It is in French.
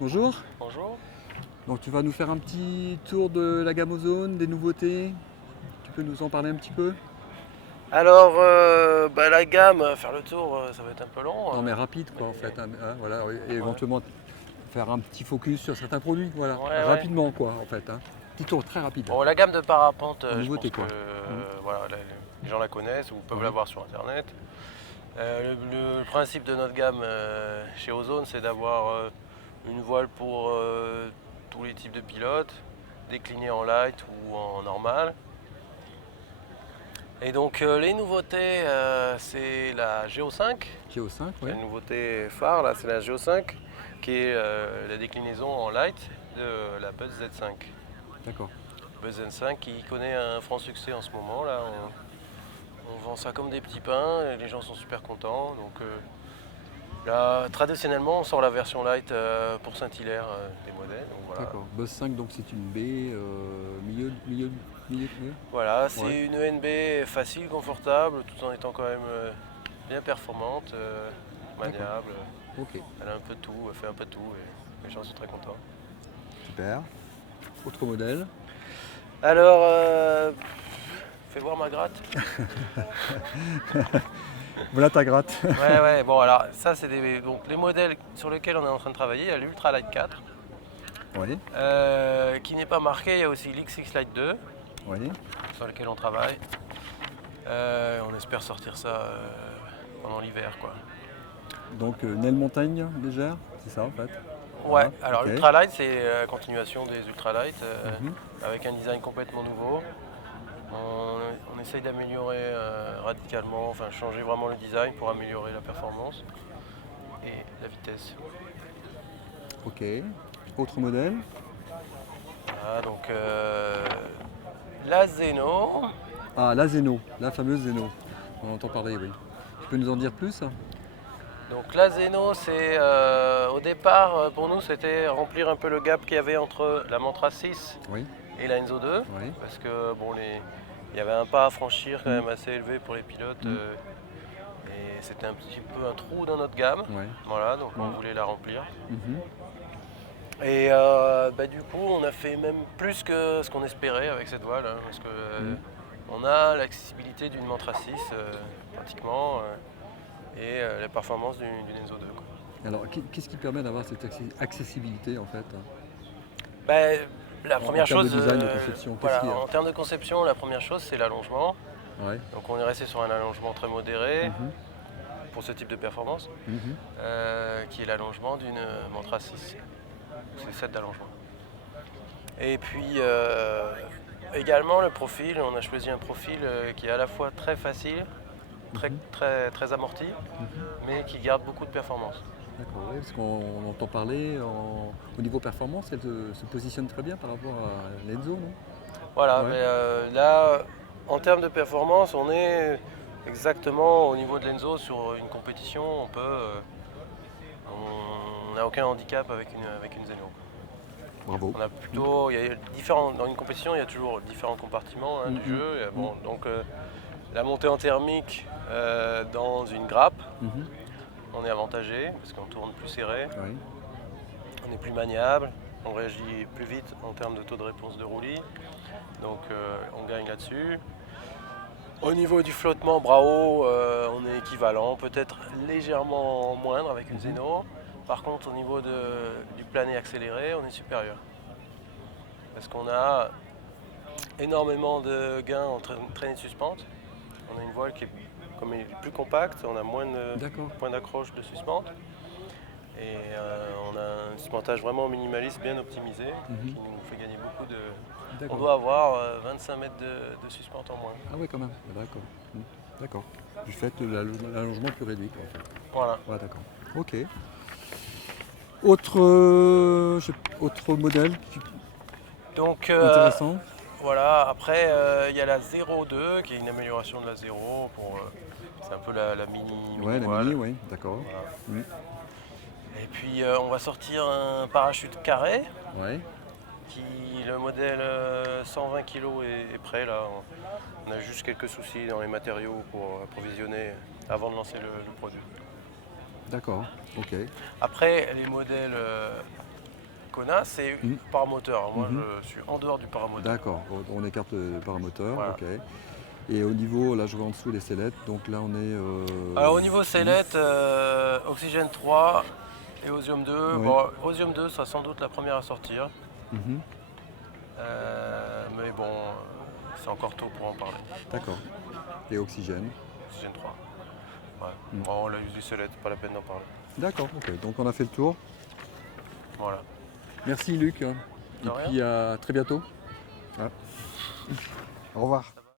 Bonjour, Bonjour. donc tu vas nous faire un petit tour de la gamme Ozone, des nouveautés. Tu peux nous en parler un petit peu? Alors, la gamme, faire le tour, ça va être un peu long. Non mais rapide quoi en fait, hein, voilà, et Ouais, éventuellement faire un petit focus sur certains produits, voilà, ouais, ouais. rapidement quoi en fait, hein. Petit tour très rapide, Bon, la gamme de parapente, en je nouveauté pense que quoi. Mm. voilà, les gens la connaissent ou peuvent la Ouais, voir sur Internet. Le principe de notre gamme chez Ozone, c'est d'avoir une voile pour tous les types de pilotes, déclinée en light ou en normal. Et donc, les nouveautés, c'est la GO5. GO5, La oui, nouveauté phare, là, c'est la GO5, qui est la déclinaison en light de la Buzz Z5. d'accord. Buzz Z5 qui connaît un franc succès en ce moment. Là, on vend ça comme des petits pains et les gens sont super contents. Donc, là, traditionnellement, on sort la version light pour Saint-Hilaire des modèles. Donc, voilà, D'accord. Buzz 5 donc c'est une baie milieu de baie. voilà, Ouais, c'est une ENB facile, confortable, tout en étant quand même bien performante, d'accord. maniable. Ok, Elle a un peu de tout, elle fait un peu de tout et les gens sont très contents. super. Autre modèle. Alors, fais voir ma gratte. Voilà ta gratte. Ouais, ouais, bon, alors, ça, c'est donc, les modèles sur lesquels on est en train de travailler. Il y a l'Ultra Light 4, Oui, qui n'est pas marqué. Il y a aussi l'X6 Light 2, oui. sur lequel on travaille. On espère sortir ça pendant l'hiver, quoi. Donc Nail Montagne légère, c'est ça en fait. Ouais, Voilà, alors ok. l'Ultra Light, c'est la continuation des Ultra Light, Mhm. avec un design complètement nouveau. On essaye d'améliorer radicalement, enfin changer vraiment le design pour améliorer la performance et la vitesse. Ok. Autre modèle. Voilà, donc la Zeno. Ah, la Zeno, la fameuse Zeno. On entend parler, oui. Tu peux nous en dire plus? Donc la Zeno, c'est au départ pour nous c'était remplir un peu le gap qu'il y avait entre la Mantra 6 Oui, et la Enzo 2, oui. parce que bon il y avait un pas à franchir quand Mm, même assez élevé pour les pilotes mm, et c'était un petit peu un trou dans notre gamme. ouais. Voilà, donc on Mm, voulait la remplir. mhm. Et du coup, on a fait même plus que ce qu'on espérait avec cette voile, hein, parce que Mm. on a l'accessibilité d'une Mantra 6 pratiquement et la performance d'une Enzo 2, quoi. Alors, qu'est-ce qui permet d'avoir cette accessibilité en fait, hein, Ben, la en première termes de chose, design, de conception? Qu'est-ce voilà, qu'il y a? en termes de conception, la première chose c'est l'allongement. Ouais. Donc on est resté sur un allongement très modéré Mhm, pour ce type de performance, mhm. qui est l'allongement d'une Mantra 6. C'est 7 d'allongement. Et puis également le profil, on a choisi un profil qui est à la fois très facile, très, Mhm, très, très amorti, mhm. mais qui garde beaucoup de performance. D'accord, oui, parce qu'on entend parler au niveau performance, elle se positionne très bien par rapport à l'Enzo, non? Voilà, Ouais. mais là, en termes de performance, on est exactement au niveau de l'Enzo sur une compétition. On n'a aucun handicap avec une Zeno. Bravo. On a Mm, plutôt, dans une compétition, il y a toujours différents compartiments hein, mm, du mm, jeu. Et mm, bon, donc la montée en thermique dans une grappe, mhm. on est avantagé parce qu'on tourne plus serré, Ouais. on est plus maniable, on réagit plus vite en termes de taux de réponse de roulis. Donc on gagne là-dessus. Au niveau du flottement bras haut, on est équivalent, peut-être légèrement moindre avec une Mhm. Zeno. Par contre, au niveau du plané accéléré, on est supérieur. Parce qu'on a énormément de gains en traînée de suspente. On a une voile qui est, comme elle est plus compacte, on a moins de D'accord. points d'accroche de suspente. Et on a un suspentage vraiment minimaliste, bien optimisé, Mhm. qui nous fait gagner beaucoup de. On D'accord. doit avoir 25 mètres de suspente en moins. Ah ouais, quand même. Ah, d'accord. Mm. D'accord. Du fait de l'allongement plus réduit, quoi, en fait. Voilà. Ouais, d'accord. Ok. Autre, autre modèle Donc intéressant. voilà, après il y a la 02 qui est une amélioration de la 0 pour. C'est un peu la mini Ouais, la mini, voile. oui, d'accord. Voilà. Mm. Et puis on va sortir un parachute carré Ouais. qui le modèle 120 kg est prêt là. On a juste quelques soucis dans les matériaux pour approvisionner avant de lancer le produit. D'accord. Ok. Après les modèles Kona, c'est Mm. paramoteur. Moi, Mhm. je suis en dehors du paramoteur. D'accord, on écarte le paramoteur, Voilà. ok. Et au niveau, là je vois en dessous les sellettes, donc là on est... Alors au niveau 10. sellette, Oxygène 3 et Osium 2. Oui. Bon, Osium 2 sera sans doute la première à sortir. Mhm. Mais bon, c'est encore tôt pour en parler. D'accord. Et oxygène. Oxygène 3. Ouais. Mm. Bon, la use du sellette, pas la peine d'en parler. D'accord, ok. Donc on a fait le tour. Voilà. Merci Luc. Et De rien. puis à très bientôt. Ah. Au revoir.